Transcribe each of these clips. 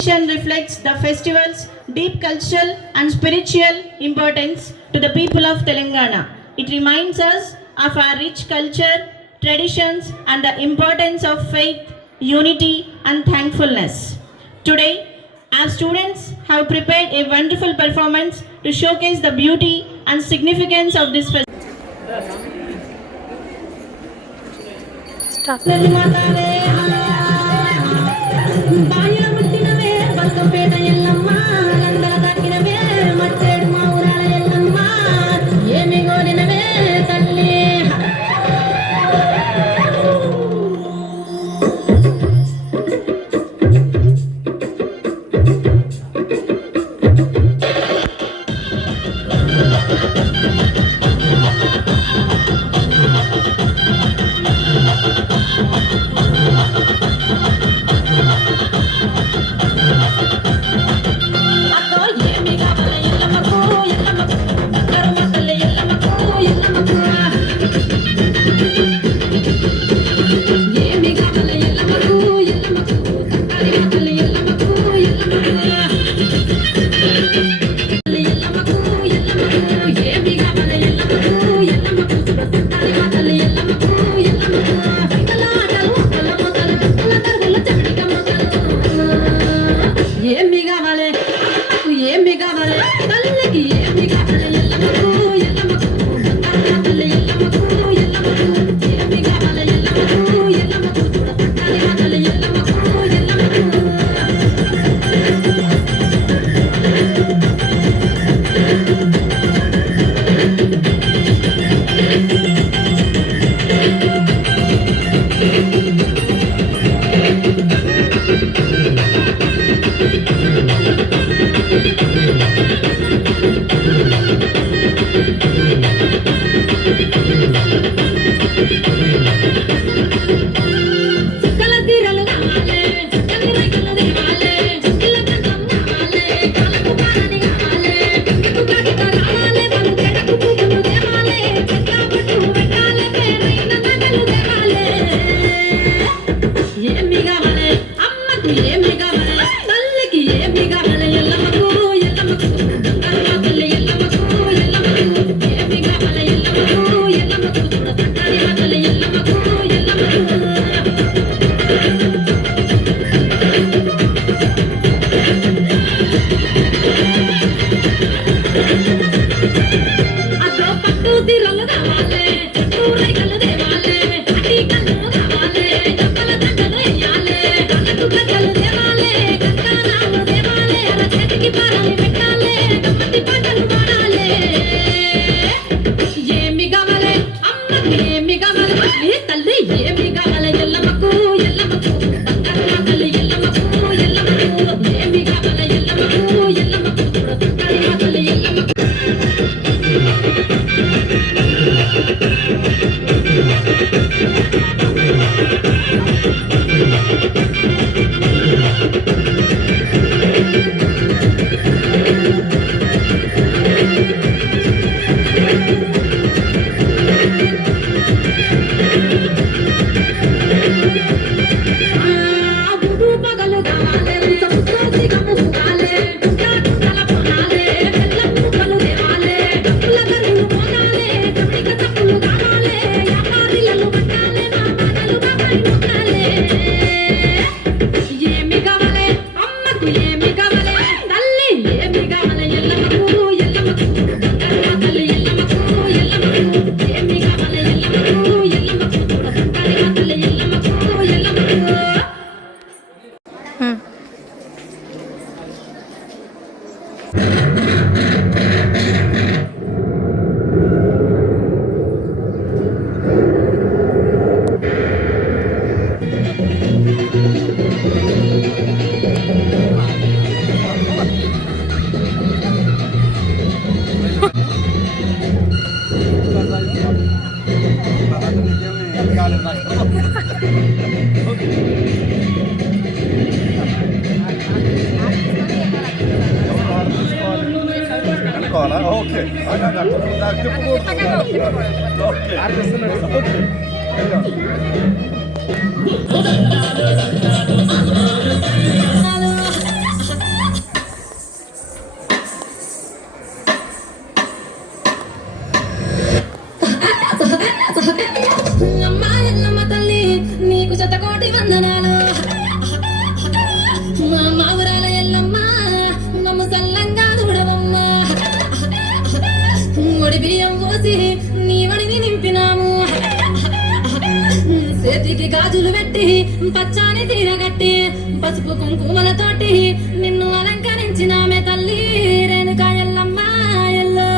composition reflects the festival's deep cultural and spiritual importance to the people of Telangana. It reminds us of our rich culture, traditions, and the importance of faith, unity, and thankfulness. Today, our students have prepared a wonderful performance to showcase the beauty and significance of this festival. Start. Okay వందనాలు మా ఊరాల ఎల్లమ్మ మమ్మ సల్లంగా చూడవమ్మ ఒడి బియ్యం పోసి నీ వడిని నింపినాము చేతికి గాజులు పెట్టి పచ్చాని తీరగట్టి పసుపు కుంకుమలతోటి నిన్ను అలంకరించినామే తల్లి రేణుకా ఎల్లమ్మ ఎల్లో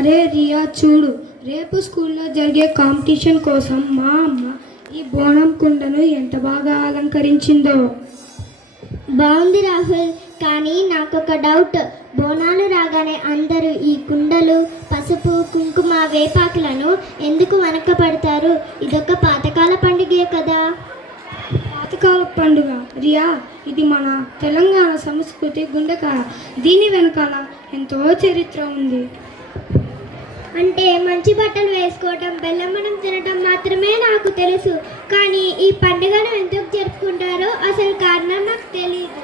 అరే రియా చూడు, రేపు స్కూల్లో జరిగే కాంపిటీషన్ కోసం మా అమ్మ ఈ బోనం కుండను ఎంత బాగా అలంకరించిందో. బాగుంది రాహుల్, కానీ నాకొక డౌట్. బోనాలు రాగానే అందరూ ఈ కుండలు, పసుపు, కుంకుమ, వేపాకులను ఎందుకు వెనకపడతారు? ఇదొక పాతకాల పండుగే కదా. పాతకాల పండుగ రియా, ఇది మన తెలంగాణ సంస్కృతి గుండెకాయ. దీని వెనకాల ఎంతో చరిత్ర ఉంది. అంటే మంచి బట్టలు వేసుకోవటం, బెల్లమనం తినటం మాత్రమే నాకు తెలుసు. కానీ ఈ పండుగను ఎందుకు జరుపుకుంటారో అసలు కారణం నాకు తెలియదు.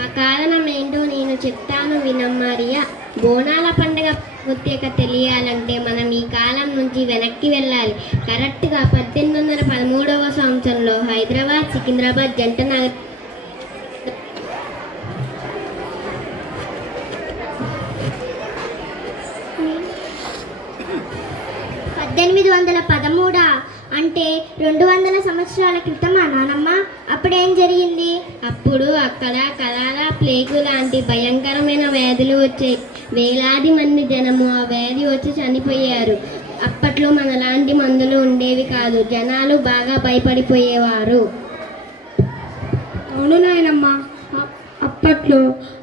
ఆ కారణం ఏంటో నేను చెప్తాను వినమ్మా రియా. బోనాల పండుగ ప్రత్యేక తెలియాలంటే మనం ఈ కాలం నుంచి వెనక్కి వెళ్ళాలి. కరెక్ట్గా 1813వ సంవత్సరంలో హైదరాబాద్ సికింద్రాబాద్ జంట నగర 1813 అంటే 200 సంవత్సరాల క్రితమా నానమ్మ? అప్పుడేం జరిగింది? అప్పుడు అక్కడ కలారా, ప్లేగు లాంటి భయంకరమైన వ్యాధులు వచ్చాయి. వేలాది మంది జనము ఆ వ్యాధి వచ్చి చనిపోయారు. అప్పట్లో మనలాంటి మందులు ఉండేవి కాదు. జనాలు బాగా భయపడిపోయేవారు. అవును నాయనమ్మ, అప్పట్లో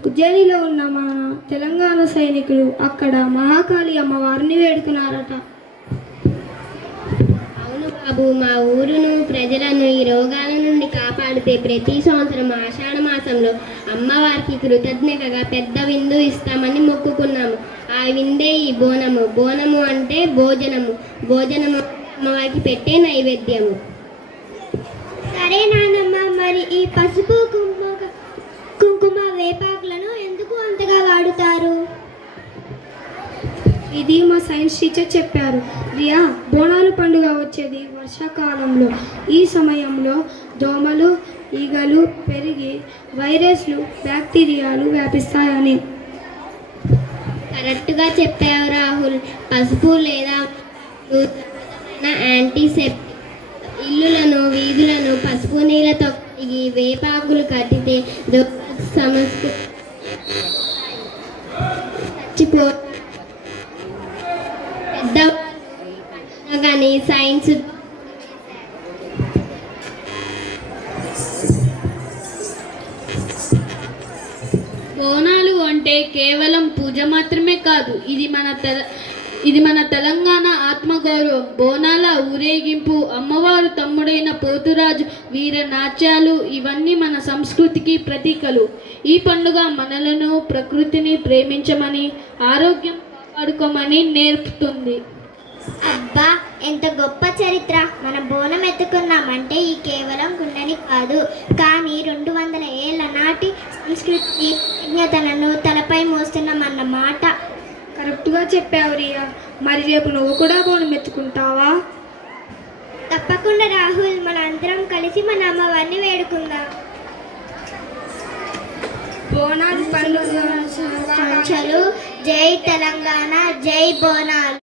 ఉజ్జయినిలో ఉన్న మన తెలంగాణ సైనికులు అక్కడ మహాకాళి అమ్మవారిని వేడుకున్నారట. అవును బాబు, మా ఊరును ప్రజలను ఈ రోగాల నుండి కాపాడితే ప్రతి సంవత్సరం ఆషాఢ మాసంలో అమ్మవారికి కృతజ్ఞతగా పెద్ద విందు ఇస్తామని మొక్కుకున్నాము. ఆ విందే ఈ బోనము. బోనము అంటే భోజనము. భోజనము అమ్మవారికి పెట్టే నైవేద్యము. సరే నానమ్మ, మరి ఈ పసుపు కుంకుమ వేపాకులను ఎందుకు అంతగా వాడుతారు? ఇది మా సైన్స్ టీచర్ చెప్పారు. రియా, బోనాలు పండుగ వచ్చేది వర్షాకాలంలో. ఈ సమయంలో దోమలు, ఈగలు పెరిగి వైరస్లు, బ్యాక్టీరియాలు వ్యాపిస్తాయని. కరెక్ట్గా చెప్పావు రాహుల్. పసుపు లేదా యాంటీసెప్టిక్. ఇల్లులను, వీధులను పసుపు నీళ్ళతో కడిగి వేపాకులు కట్టితే సమస్య చచ్చిపో. పెద్దవాళ్ళు కానీ సైన్స్ బోనాలు అంటే కేవలం పూజ మాత్రమే కాదు, ఇది మన తెలంగాణ ఆత్మగౌరవం. బోనాల ఊరేగింపు, అమ్మవారు తమ్ముడైన పోతురాజు వీర నాట్యాలు ఇవన్నీ మన సంస్కృతికి ప్రతీకలు. ఈ పండుగ మనలను, ప్రకృతిని ప్రేమించమని, ఆరోగ్యం కాపాడుకోమని నేర్పుతుంది. అబ్బా, ఎంత గొప్ప చరిత్ర! మన బోనం ఎత్తుకున్నామంటే ఈ కేవలం కుండని కాదు, కానీ 200 ఏళ్ల నాటి సంస్కృతి విజ్ఞతలను తలపై మోస్తున్నామన్నమాట. కరెక్ట్గా చెప్పావు రియా. మరి రేపు నువ్వు కూడా బోనం ఎత్తుకుంటావా? తప్పకుండా రాహుల్, మన అందరం కలిసి మన అమ్మవారిని వేడుకుందాం. బోనాలు పండుగ జై తెలంగాణ, జై బోనాలు.